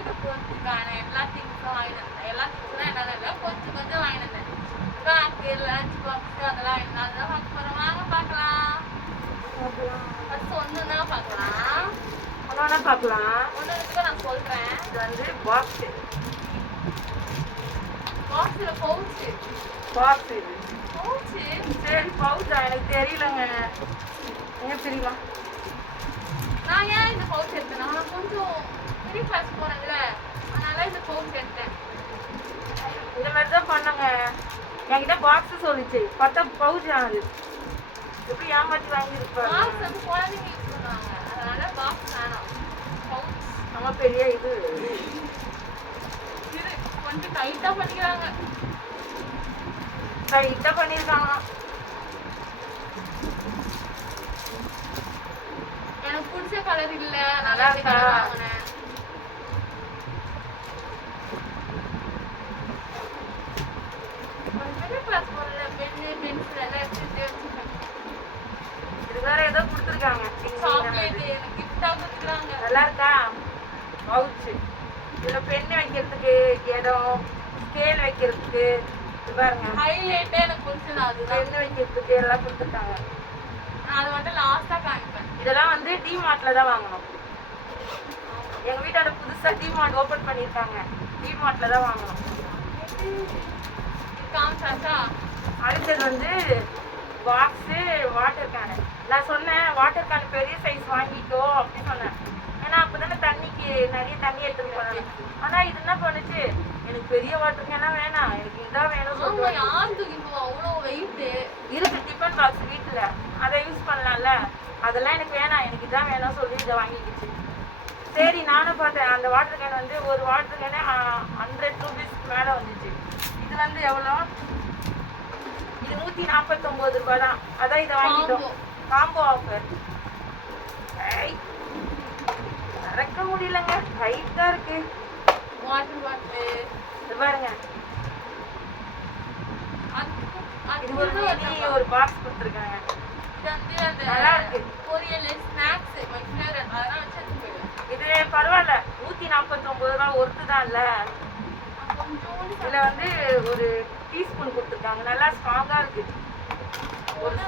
ஸ்கூலுக்கு போகிறதுக்கான எல்லா திங்ஸும் வாங்கிட்டு வந்தேன். எல்லா திங்ஸ்லாம் என்னால் இல்லை, கொஞ்சம் கொஞ்சம் வாங்கிட்டு வந்தேன். பேக்கு, லஞ்ச் பாக்ஸு அதெல்லாம் என்ன அதெல்லாம் பார்க்க போகிறோம். வாங்க பார்க்கலாம். ஃபர்ஸ்ட் ஒன்று தான் பார்க்கலாம். ஒன்று பார்க்கலாம். ஒன்று இருக்குதான் நான் சொல்கிறேன். இது வந்து பாக்ஸு. பாக்ஸில் பவுச்சு. பாக்ஸ் இது பவுச்சு சரி பவுச்சா எனக்கு தெரியலங்க. எங்க தெரியுமா? நான் ஏன் இந்த பவுச் எடுத்தேன்? நான் கொஞ்சம் பெரிய கிளாஸ் போனேன்ல, அதனால இந்த பவுச் எடுத்தேன். இந்த மாதிரி தான் பண்ணாங்க. என்கிட்ட பாக்ஸ் சொல்லிச்சு, பார்த்தா பவுச் ஆகுது. எப்படி ஏமாற்றி வாங்கியிருப்பாங்க. பாக்ஸ் வந்து குழந்தைங்க யூஸ் பண்ணுவாங்க, அதனால பாக்ஸ் வேணாம். பவுச் நம்ம பெரிய இது இது கொஞ்சம் டைட்டாக பண்ணிக்கிறாங்க. டைட்டாக பண்ணியிருக்காங்க. எனக்கு பிடிச்ச கலர் இல்ல, நல்லா இருக்கா? வாங்கினேன். பெரிய கிளாஸ் போறல, பென்னு பென்சில் எல்லாம் எடுத்துட்டு வச்சுருக்கேன். இது வேற ஏதோ கொடுத்துருக்காங்க. சாக்லேட் எனக்கு கிஃப்டாக கொடுத்துருக்காங்க. நல்லா இருக்கா? பவுச்சு. இதில் பெண்ணு வைக்கிறதுக்கு இடம், ஸ்கேல் வைக்கிறதுக்கு, இது பாருங்க ஹைலைட்டே எனக்கு பிடிச்சது அதுதான். பெண்ணு வைக்கிறதுக்கு எல்லாம் கொடுத்துருக்காங்க. நான் அதை மட்டும் லாஸ்ட்டாக காமிப்பேன். இதெல்லாம் வந்து டிமார்ட்ல தான் வாங்கணும். எங்க வீட்டோட புதுசா டிமார்ட் ஓபன் பண்ணிருக்காங்க. டிமார்ட்ல தான் வாங்கணும். காமிச்சாச்சா? அடுத்தது வந்து பாக்ஸு, வாட்டர் கேனு. நான் சொன்னேன் வாட்டர் கேன் பெரிய சைஸ் வாங்கிக்கோ அப்படின்னு சொன்னேன். ஏன்னா அப்பதானே தண்ணிக்கு நிறைய தண்ணி எடுத்துட்டு போனாங்க. ஆனா இது என்ன பண்ணுச்சு, எனக்கு பெரிய வாட்டர் கேனா வேணாம், எனக்கு இதான் வேணும் சொல்லுவாங்க. யார் தூக்கிட்டு அவ்வளோ வெயிட்டு இருக்கு டிஃபன் பாக்ஸ் வீட்டுல, அதை யூஸ் பண்ணலாம்ல. அதெல்லாம் எனக்கு வேணாம், எனக்கு இதான் வேணும் சொல்லி இதை வாங்கிக்கிச்சு. சரி நானும் பார்த்தேன். அந்த வாட்டர் கேன் வந்து ஒரு வாட்டர் கேனே 100 ரூபீஸ்க்கு மேலே வந்துச்சு. இது வந்து எவ்வளோ? இது 149 ரூபாய் தான். அதான் இதை வாங்கிட்டோம். Combo offer. மறக்க முடியலங்க, டைட்டா இருக்கு. வாட்டர் பாட்டில் இது பாருங்க, இது ஒரு அது ஒரு பாக்ஸ் கொடுத்துருக்காங்க. நல்லா இருக்கு. பொரியல் ஸ்நாக்ஸ் மை ஃபேவரட், அதெல்லாம் வச்சு எடுத்து போயிடுவேன். இது பரவாயில்ல, 149 ரூபா ஒர்த்து தான் இல்ல. இதுல வந்து ஒரு டீஸ்பூன் கொடுத்துருக்காங்க, நல்லா ஸ்ட்ராங்கா இருக்கு. ஒரு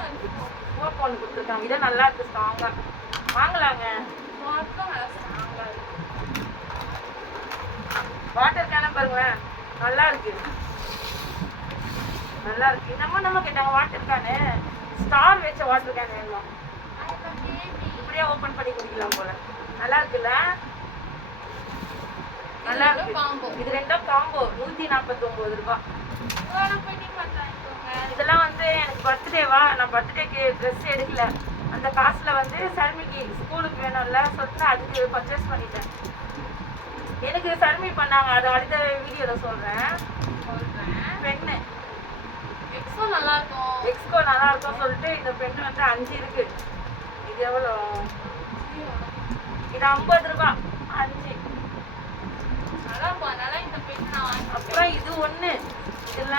சோப் ஒன்று கொடுத்துருக்காங்க, இதான் நல்லா இருக்கு, ஸ்ட்ராங்கா வாங்கலாங்க. வாட்டர் கேன பாருங்களேன், நல்லா இருக்கு, நல்லா இருக்கு. நம்ம கேட்டாங்க வாட்டர் கேனு, ஸ்டார் வச்ச வாட்டர் கேன் வேணும். இப்படியே ஓபன் பண்ணி குடிக்கலாம் போல. நல்லா இருக்குல்ல? நல்லா இருக்கு. இது ரெண்டும் காம்போ 149 ரூபாய். இதெல்லாம் வந்து எனக்கு பர்த்டேவா, நான் பர்த்டேக்கு ட்ரெஸ் எடுக்கல. அந்த காசுல வந்து சர்மிக்கு ஸ்கூலுக்கு வேணும்ல சொல்லிட்டு அதுக்கு பர்ச்சேஸ் பண்ணிட்டேன். எனக்கு சர்மி பண்ணாங்க, அது அடுத்த வீடியோல சொல்றேன். பெண்ணு எக்ஸோ நல்லா இருக்கும். எக்ஸ்கோ நல்லா இருக்கும் சொல்லிட்டு இந்த பெண்ணு வந்து 5 இருக்கு. இது எவ்வளோ? இது 50 ரூபாய் 5. நல்லா இருக்கும், அதனால இந்த பெண் நான் வாங்கி. அப்புறம் இது ஒண்ணு, இதுல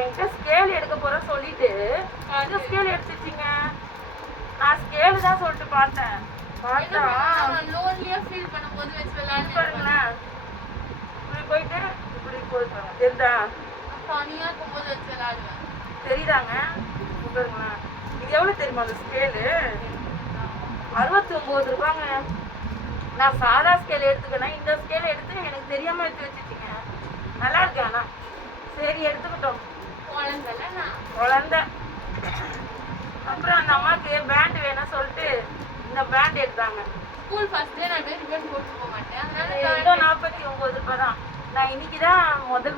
என்கிட்ட ஸ்கேல் எடுக்க போறேன் சொல்லிட்டு அது ஸ்கேல் எடுத்துச்சிங்க. நான் ஸ்கேல் தான் சொல்லிட்டு பார்த்தேன். பார்த்தா லோன்லியா ஃபீல் பண்ணும்போது வச்சு விளையாண்டு பாருங்களேன், இப்படி போயிட்டு இப்படி போயிருப்பாங்க. தெரியுதா? தனியா இருக்கும்போது வச்சு விளையாடுவேன். தெரியுதாங்க? பாருங்களேன், இது எவ்வளவு தெரியுமா? அந்த ஸ்கேலு 69 ரூபாங்க. நான் சாதா ஸ்கேல் எடுத்துக்கணும், இந்த ஸ்கேல் எடுத்து எனக்கு தெரியாம எடுத்து வச்சுட்டீங்க. நல்லா இருக்கு. ஆனா சரி எடுத்துக்கிட்டோம். குழந்தை. அப்புறம் அந்த அம்மாவுக்கு பேண்ட் வேணும் சொல்லிட்டு இந்த பேண்ட் எடுத்தாங்க. ஸ்கூல் ஃபர்ஸ்ட் டே நான் ரிப்பன் போட்டு போக மாட்டேன், அதனால இதோ 49 ரூபாய் தான். நான் இன்னைக்கு தான்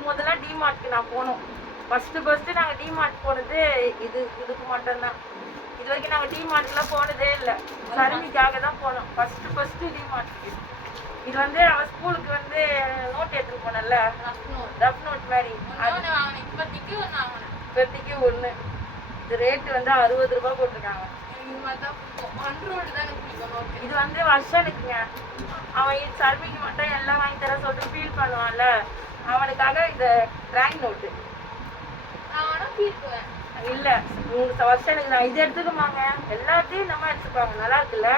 முதல்ல டிமார்ட்க்கு நான் போனோம். ஃபர்ஸ்ட் நாங்கள் டிமார்ட் போனது இதுக்கு மட்டும்தான். இது வரைக்கும் நாங்கள் டிமார்ட்லாம் போனதே இல்லை. சர்மிக்காக தான் போனோம் ஃபர்ஸ்ட் டிமார்ட்க்கு. இது வந்து அவள் ஸ்கூலுக்கு வந்து நோட் எடுத்துட்டு போனல, ரஃப் நோட் மாதிரி. இப்போதைக்கு ஒன்று. இது ரேட்டு வந்து 60 ரூபாய் போட்டிருக்காங்க. இது வந்து வருஷனுக்குங்க. அவன் சர்மிக்கு மட்டும் எல்லாம் வாங்கி தர சொல்லிட்டு ஃபீல் பண்ணுவான்ல, அவனுக்காக இந்த ட்ராயிங் நோட்டு இல்லை 3 வருஷனுக்கு நான் இது எடுத்துக்கமாங்க. எல்லாத்தையும் நம்ம எடுத்துப்பாங்க. நல்லா இருக்குல்ல?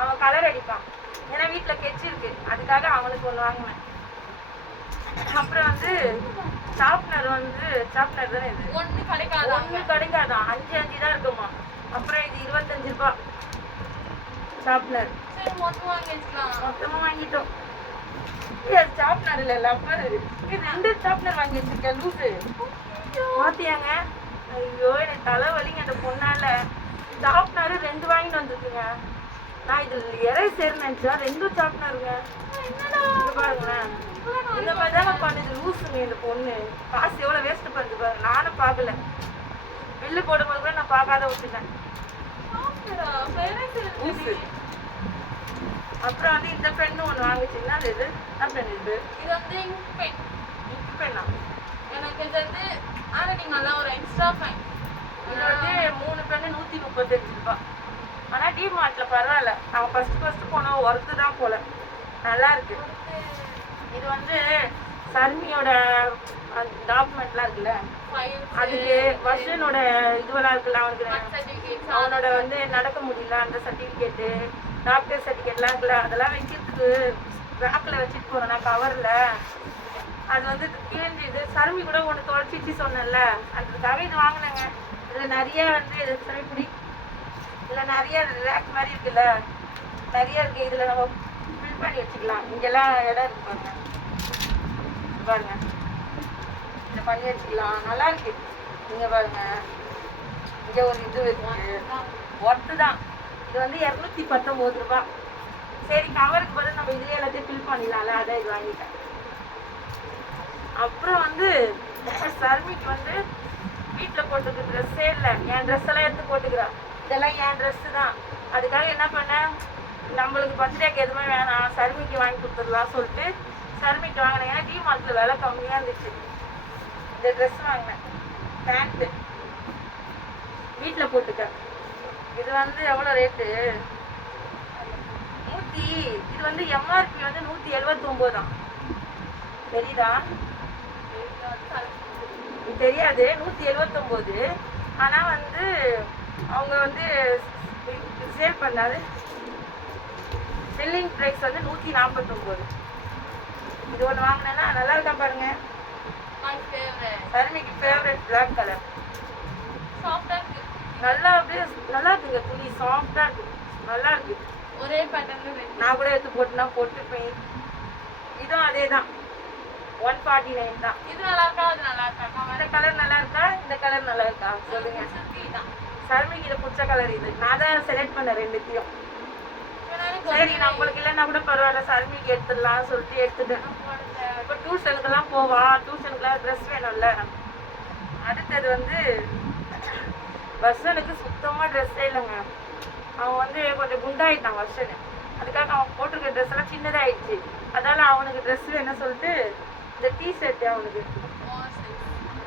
அவன் கலர் அடிப்பான். ஏன்னா வீட்டில் கெச்சி இருக்கு, அதுக்காக அவனுக்கு ஒன்று வாங்கினேன். அப்புறம் வந்து ஷார்ப்னர் தானே இது, ஒண்ணு கிடைக்காது. ஒன்று கிடைக்காதான், 5 தான் இருக்குமா. அப்புறம் இது 25 ரூபாய் ஷார்ப்னர். சரி மொத்தம் வாங்கி வச்சுக்கலாம். மொத்தமாக வாங்கிட்டோம். ஷார்ப்னர் இல்லை லப்பர், 2 ஷார்ப்னர் வாங்கி வச்சிருக்கேன் லூஸு. மாத்தியாங்க, ஐயோ எனக்கு தலைவலிங்க அந்த பொண்ணால. ஷார்ப்னர் 2 வாங்கிட்டு வந்துருக்குங்க. நான் இதில் இறை சேர் நினச்சா 2 ஷார்ப்னருங்க. பாருங்களேன், இந்த மாதிரி தான் பண்ணுது லூஸுங்க இந்த பொண்ணு. காசு எவ்வளோ வேஸ்ட் பண்ணுது பாருங்க. நானும் பார்க்கல, பில்லு போடும்போது கூட நான் பார்க்காத விட்டுட்டேன். லூஸு. அப்புறம் வந்து இந்த பெண்ணு ஒன்று வாங்கிச்சிங்கன்னா அது இது என்ன பெண் இது? இது வந்து இங்க் பென். இங்க் பெண்ணா? எனக்கு இது வந்து ஹேண்ட்ரைட்டிங் நல்லா ஒரு எக்ஸ்ட்ரா ஃபைன். இது வந்து 3 பெண்ணு 135 ரூபாய். ஆனால் டிமார்ட்டில் பரவாயில்ல, அவன் ஃபர்ஸ்ட் போனோம் ஒர்த்து தான் போல, நல்லா இருக்கு. இது வந்து சர்மியோட டாக்குமெண்ட்லாம் இருக்குல்ல, அதுக்கு வருஷனோட இதுவெல்லாம் இருக்குல்ல, அவனோட வந்து நடக்க முடியல அந்த சர்டிஃபிகேட்டு, டாக்டர் சர்டிஃபிகேட்லாம் இருக்குல்ல, அதெல்லாம் வைக்கிறதுக்கு ரேக்கில் வச்சுட்டு போகிறேன்னா கவரில். அது வந்து கிழிஞ்சிது. சர்மி கூட ஒன்று தொலைச்சிச்சு சொன்னேன்ல, அதுக்காக இது வாங்கினேங்க. இதில் நிறைய வந்து இது சமைப்பிடி, இதில் நிறைய ரேக் மாதிரி இருக்குல்ல, நிறைய இருக்குது. இதில் நம்ம ஃபில் பண்ணி வச்சுக்கலாம். இங்கெல்லாம் இடம் இருக்கு பாருங்க, பாருங்க இதை பண்ணி வச்சுக்கலாம். நல்லா இருக்கு. இங்கே பாருங்க, இங்கே ஒரு இது இருக்கு, ஒர்த்து தான். இது வந்து 219 ரூபாய். சரி கவருக்கு பதில் நம்ம இதுலேயே எல்லாத்தையும் ஃபில் பண்ணிடலாம்ல, அதான் இது வாங்கிட்டேன். அப்புறம் வந்து சர்மிக்கு வந்து வீட்டில் போட்டுக்க ட்ரெஸ்ஸே இல்லை, என் ட்ரெஸ் எல்லாம் எடுத்து போட்டுக்கிறான். இதெல்லாம் என் ட்ரெஸ்ஸு தான். அதுக்காக என்ன பண்ணேன், நம்மளுக்கு பர்த்டேக்கு எதுவுமே வேணாம், சர்மிக்கு வாங்கி கொடுத்துடலாம் சொல்லிட்டு சர்மிக்கு வாங்கினேன். ஏன்னா டிமார்ட்டில் விலை கம்மியாக இருந்துச்சு. இந்த ட்ரெஸ் வாங்கினேன், பேண்ட்டு வீட்டில் போட்டுக்க. இது வந்து எவ்வளோ ரேட்டு? 100. இது வந்து எம்ஆர்பி வந்து 179 தான். தெரியுதா? தெரியாது, 179. ஆனால் வந்து அவங்க வந்து சேல் பண்ணாது, செல்லிங் ப்ரைஸ் வந்து 149. இது ஒன்று வாங்கினேன்னா நல்லா இருக்கா பாருங்க. சர்மிக்கு ஃபேவரட் பிளாக் கலர். நல்லா அப்படியே நல்லா இருக்குங்க, துணி சாஃப்டாக இருக்கு, நல்லா இருக்கு. ஒரே பேட்டர்ன் நான் கூட எடுத்து போட்டுனா போட்டுப்பேன். இதுவும் அதே தான், 149 தான். இது நல்லா இருக்கா, அது நல்லா இருக்கா? இந்த கலர் நல்லா இருக்கா, இந்த கலர் நல்லா இருக்கா சொல்லுங்க. சர்மிக்கு இது பிடிச்ச கலர் இது. நான் தான் செலக்ட் பண்ணேன் ரெண்டுத்தையும். சரி நம்மளுக்கு இல்லைன்னா கூட பரவாயில்ல, சர்மிக்கு எடுத்துடலாம் சொல்லிட்டு எடுத்துட்டேன். இப்போ டியூஷனுக்கெல்லாம் போவான், டியூஷனுக்குலாம் ட்ரெஸ் வேணும்ல. அடுத்தது வந்து வர்ஷனுக்கு சுத்தமாக ட்ரெஸ்ஸே இல்லைங்க. அவன் வந்து கொஞ்சம் குண்டாயிட்டான் வர்ஷனு. அதுக்காக அவன் போட்டிருக்க ட்ரெஸ் எல்லாம் சின்னதாகிடுச்சு. அதனால் அவனுக்கு ட்ரெஸ் வேணும்னு சொல்லிட்டு இந்த டிஷர்ட்டு அவனுக்கு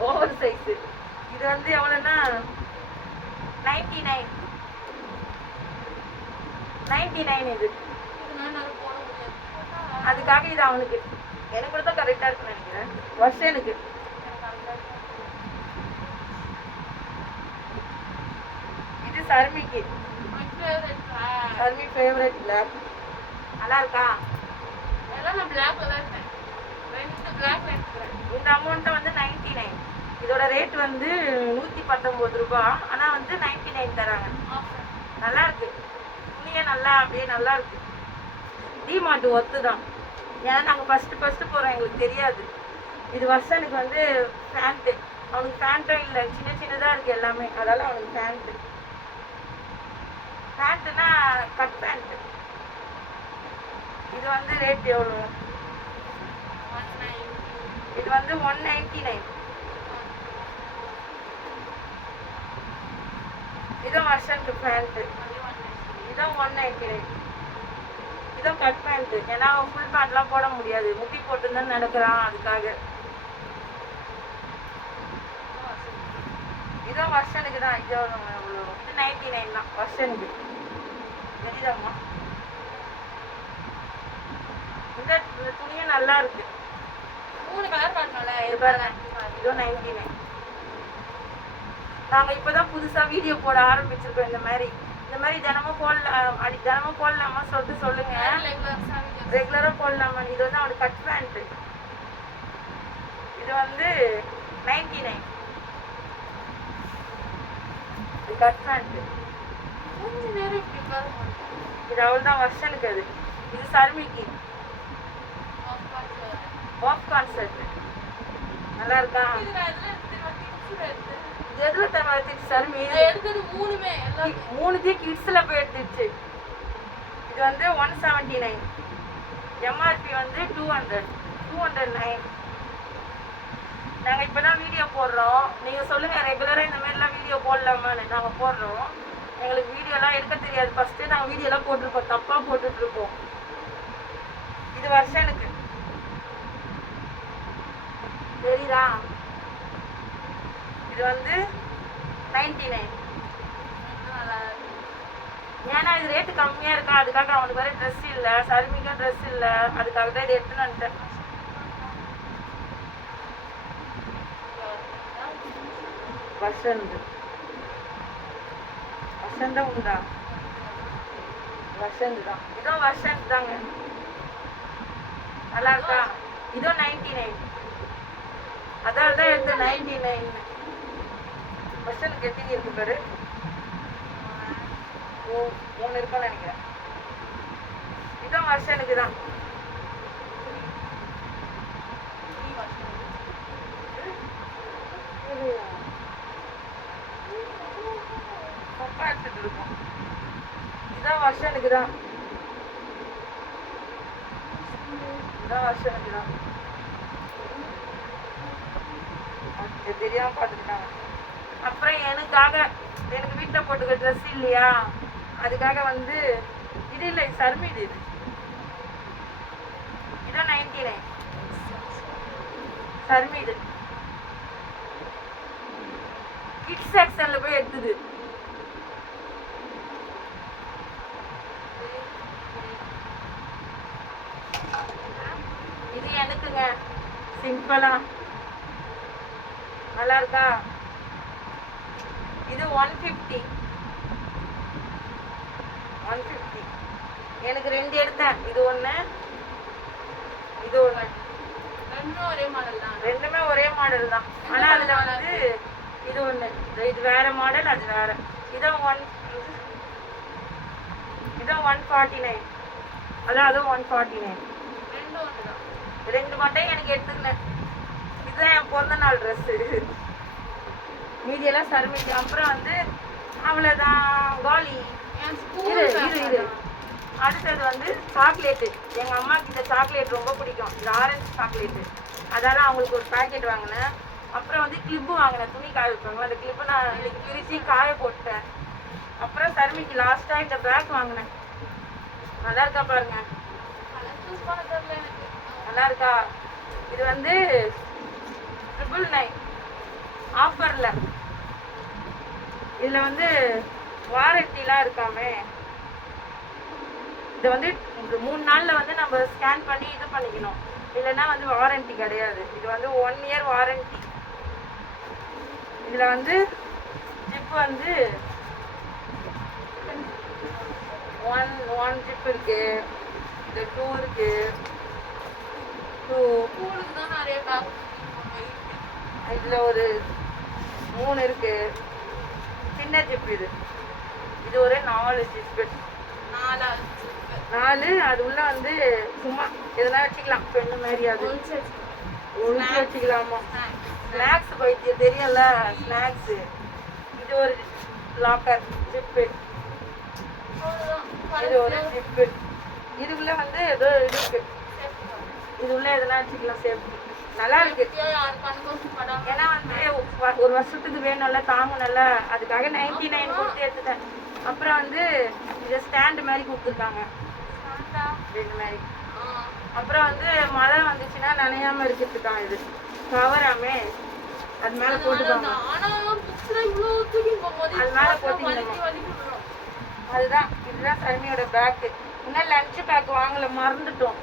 ஓவர் சைஸு. இது வந்து எவ்வளோன்னா 99 இது. அதுக்காக இது அவனுக்கு, எனக்கு கூட தான் கரெக்டாக இருக்குன்னு நினைக்கிறேன். வர்ஷனுக்கு இது சர்மிக்கு, சர்மி ஃபேவரட் பிளாக். நல்லா இருக்கா? இந்த அமௌண்ட்டை வந்து 99. இதோட ரேட் வந்து 119 ரூபாய். ஆனால் வந்து 99 தராங்க. நல்லா இருக்கு, துணியே நல்லா அப்படியே நல்லா இருக்கு. டிமார்ட் ஒர்த்து தான். ஏன்னா நாங்கள் ஃபஸ்ட்டு போகிறோம், எங்களுக்கு தெரியாது. இது வர்ஷனுக்கு வந்து பேண்ட்டு, அவனுக்கு பேண்ட்டும் இல்லை, சின்னதாக இருக்குது எல்லாமே. அதனால் அவனுக்கு பேண்ட்டுனா கட் பேண்ட்டு. இது வந்து ரேட் எவ்வளோ? இது வந்து 199. இதுவும் வர்ஷனுக்கு பேண்ட்டு, இதுவும் 199. இதுவும் கட் பேண்ட்டு. ஏன்னா அவன் ஃபுல் பேண்ட்லாம் போட முடியாது, முட்டி போட்டு தான் நடக்கிறான், அதுக்காக. இதுவும் வர்ஷனுக்கு தான். இது எவ்வளோ? இது 99 தான் வர்ஷனுக்கு. தெரியுதாம்மா? இந்த துணியும் நல்லா இருக்கு. 3 கலர் காட்டணும்ல, இது பாருங்க, இதுவும் 99. நாங்கள் இப்போ தான் புதுசாக வீடியோ போட ஆரம்பிச்சிருக்கோம். இந்த மாதிரி இந்த மாதிரி தினமும் போடலாம், தினமும் போடலாமா சொல்லிட்டு சொல்லுங்க. ரெகுலரா போடலாமா? இது வந்து அவனுக்கு கட் பேண்ட். இது வந்து 99. இது கட் பேண்ட். கொஞ்ச நேரம் இப்படி பாருங்க. இது அவ்வளோதான் வருஷனுக்கு. அது இது சர்மிக்கு பாப்கார்ன் செட். நல்லா இருக்கா? இது நான் எதுல எடுத்தேன்? கிட்ஸ்ல எடுத்தேன். இது எதுல தர எடுத்துச்சு சர்மி? நான் எடுத்தது மூணுமே எல்லாம் மூணுத்தையும் கிட்ஸ்ல போய் எடுத்துச்சு. இது வந்து 179. எம்ஆர்பி வந்து 209. நாங்க இப்பதான் வீடியோ போடுறோம். நீங்க சொல்லுங்க ரெகுலரா இந்த மாதிரிலாம் வீடியோ போடலாமான்னு. நாங்க போடுறோம். எங்களுக்கு வீடியோலாம் எடுக்க தெரியாது. ஃபர்ஸ்ட்டு நாங்கள் வீடியோலாம் போட்டிருப்போம், தப்பாக போட்டுட்டு இருக்கோம். இது வருஷனுக்கு தெரியுதா? இது வந்து 99. ஏன்னா இது ரேட்டு கம்மியாக இருக்கா, அதுக்காக அவனுக்கு வேறு ட்ரெஸ் இல்லை, சர்மிக்கும் ட்ரெஸ் இல்லை, அதுக்காக தான் இது எடுத்துன்னு வந்துட்டேன். வருஷனுக்கு வருஷம் உண்டா? வருஷம் தான். இதுவும் வருஷம் தாங்க. நல்லா இருக்கா? இதுவும் 99. அதாவது தான் எடுத்து 99. வருஷனுக்கு எத்தனை இருக்கு பாரு? 3 இருக்குன்னு நினைக்கிறேன். இதுவும் வருஷனுக்கு தான். எடுத்துட்டு இருக்கோம். இதான் வருஷனுக்கு தான். இதான் வருஷனுக்கு தான். தெரியாம பார்த்துக்கிட்டாங்க. அப்புறம் எனக்கு வீட்டில் போட்டுக்க ட்ரெஸ் இல்லையா, அதுக்காக வந்து இது இல்லை சர்மி. இது இதான் 99 சர்மி. இது கிட்ஸ் செக்ஷன்ல போய் எடுத்துது. இது எனக்குங்க சிம்பிளா. நல்லா இருக்கா? இது 150. எனக்கு 2 எடுத்தேன். இது ஒண்ணு, இது ஒண்ணு. ரெண்டுமே ஒரே மாடல் தான். ரெண்டுமே ஒரே மாடல் தான். ஆனா அதுல வந்து இது ஒண்ணு, இது வேற மாடல், அது வேற. இதான் 149. அதான் அதுவும் 149. ரெண்டும் ஒண்ணுதான். 2 மட்டும் எனக்கு எடுத்துக்கினேன். இதுதான் என் பிறந்த நாள் ட்ரெஸ்ஸு. மீதியெல்லாம் சர்மிக்கு. அப்புறம் வந்து அவ்வளோதான் காலி. இரு. அடுத்தது வந்து சாக்லேட்டு. எங்கள் அம்மாவுக்கு இந்த சாக்லேட் ரொம்ப பிடிக்கும். இந்த ஆரஞ்சு சாக்லேட்டு. அதால அவங்களுக்கு ஒரு பேக்கெட் வாங்கினேன். அப்புறம் வந்து கிளிப்பு வாங்கினேன். துணி காய வைப்பாங்களா, அந்த கிளிப்பை நான் இன்னைக்கு பிரித்து காய போட்டேன். அப்புறம் சர்மிக்கு லாஸ்ட்டாக இந்த பேக் வாங்கினேன். நல்லா இருக்கா பாருங்க. நல்லா இருக்கா? இது வந்து 999 ஆஃபரில். இதில் வந்து வாரண்டிலாம் இருக்காமே. இது வந்து 3 நாளில் வந்து நம்ம ஸ்கேன் பண்ணி இது பண்ணிக்கணும். இல்லைன்னா வந்து வாரண்டி கிடையாது. இது வந்து 1 இயர் வாரண்டி. இதில் வந்து ஜிப் வந்து 1 ஜிப் இருக்கு. இது 2 இருக்கு. 2 ஸ்கூலுக்கு தான் நிறைய பேக். இதில் ஒரு 3 இருக்கு. சின்ன ஜிப் இது. இது ஒரு 4 ஜிப்பு. 4. அது உள்ள வந்து சும்மா எதனா வச்சுக்கலாம். பெண்ணு மாதிரி அது ஒழிச்சு வச்சுக்கலாமா. ஸ்நாக்ஸ் பைத்தியம் தெரியும்ல, ஸ்நாக்ஸு. இது ஒரு லாக்கர் ஜிப்பு. இது ஒரு ஜிப்பு. இதுக்குள்ள வந்து ஏதோ இருக்கு. இது உள்ள எதனா வச்சுக்கலாம். சேஃப்டி நல்லா இருக்கு. ஏன்னா வந்து 1 வருஷத்துக்கு வேணும்ல, தாங்கணும்ல, அதுக்காக 99 கொடுத்து எடுத்துட்டேன். அப்புறம் வந்து இதை ஸ்டாண்டு மாதிரி கொடுத்துருக்காங்க, 2 மாதிரி. அப்புறம் வந்து மழை வந்துச்சுன்னா நனையாம இருக்கிறதுக்காக இது கவராமே அது மேல போட்டுக்காங்க. அது மேல போட்டுக்கணும். அதுதான். இதுதான் சர்மியோட பேக்கு. இன்னும் லஞ்ச் பேக் வாங்கல, மறந்துட்டோம்.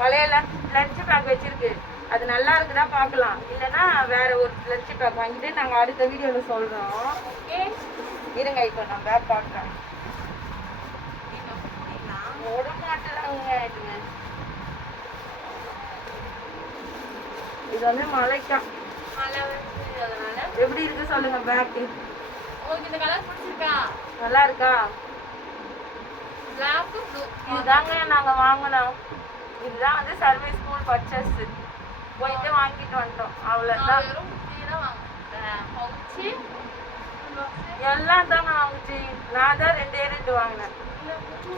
பழைய லஞ்ச் பேக் வச்சிருக்கு. அது நல்லா இருக்குதா பார்க்கலாம். இல்லைன்னா வேற ஒரு லஞ்ச் பேக் வாங்கிட்டு நாங்கள் அடுத்த வீடியோவில் சொல்கிறோம். ஓகே. இருங்க இப்போ நான் பேக் பார்க்குறேன். நீங்க போனீங்களா? ஓட மாட்டேறாங்க இதுங்க. இது வந்து மலைக்கா. மழை வருது, அதனால. எப்படி இருக்கு சொல்லுங்க பேக்கு. உங்களுக்கு இந்த கலர் பிடிச்சிருக்கா? நல்லா இருக்கா? Black, blue. இதுதாங்க நாங்க வாங்கினோம். இதுதான் வந்து சர்வீஸ் ஸ்கூல் பர்ச்சேஸ். போயிட்டு வாங்கிட்டு வந்துட்டோம். அவ்வளோதான். நான் வெறும் குட்டியை தான் வாங்கினேன். Pouch, box. எல்லாம் தாங்க வாங்குச்சு. நான் தான் 2 வாங்கினேன்.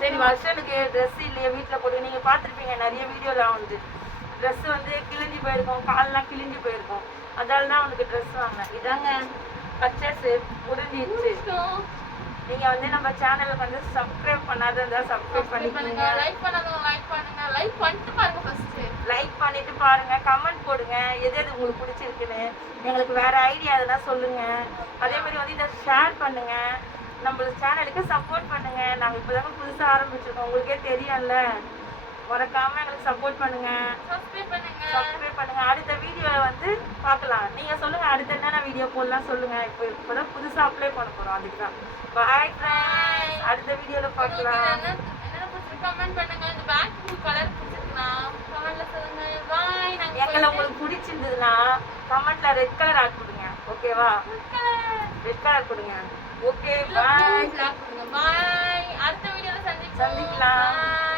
சரி வருஷனுக்கு ட்ரெஸ் இல்லையே வீட்டில் போட்டு நீங்கள் பார்த்துருப்பீங்க நிறைய வீடியோலாம் வந்து ட்ரெஸ் வந்து கிழிஞ்சு போயிருக்கும், கால்லாம் கிழிஞ்சு போயிருக்கும். அதால தான் அவனுக்கு ட்ரெஸ் வாங்கினேன். இதாங்க பர்ச்சேஸ் முடிஞ்சிடுச்சு. நீங்கள் வந்து நம்ம சேனலுக்கு வந்து சப்ஸ்கிரைப் பண்ணாத இருந்தால் சப்ஸ்கிரைப் பண்ணிக்கோங்க. லைக் பண்ணாதவங்க லைக் பண்ணுங்க. லைக் பண்ணிட்டு பாருங்க ஃபர்ஸ்ட். லைக் பண்ணிட்டு பாருங்க, கமெண்ட் போடுங்க எது எது உங்களுக்கு பிடிச்சிருக்குன்னு. எங்களுக்கு வேற ஐடியா எதுனா சொல்லுங்க. அதே மாதிரி வந்து இதை ஷேர் பண்ணுங்க. நம்ம சேனலுக்கு சப்போர்ட் பண்ணுங்க. நாங்கள் இப்போதாங்க புதுசாக ஆரம்பிச்சிருக்கோம், உங்களுக்கே தெரியும்ல. மறக்காம எங்களுக்கு சப்போர்ட் பண்ணுங்க, சப்ஸ்கிரைப் பண்ணுங்க. சப்ஸ்கிரைப் பண்ணுங்க. அடுத்த வீடியோவை வந்து பார்க்கலாம். நீங்க சொல்லுங்க அடுத்த என்னென்ன வீடியோ போடலாம் சொல்லுங்க. இப்போதான் புதுசாக அப்ளை பண்ண போறோம், அதுக்கு தான். பாய் ஃப்ரெண்ட்ஸ், அடுத்த வீடியோல பார்க்கலாம். என்ன பிடிச்சிருக்கு கமெண்ட் பண்ணுங்க. இந்த பேக் ப்ளூ கலர் பிடிச்சிருக்குனா கமெண்ட்ல சொல்லுங்க. பாய். எங்களை உங்களுக்கு பிடிச்சிருந்ததுன்னா கமெண்ட்ல ரெட் கலர் ஆட் கொடுங்க, ஓகேவா? ரெட் கலர் கொடுங்க. Okay bye. பாய். அடுத்த வீடியோல சந்திக்கலாம். சந்திக்கலாம்.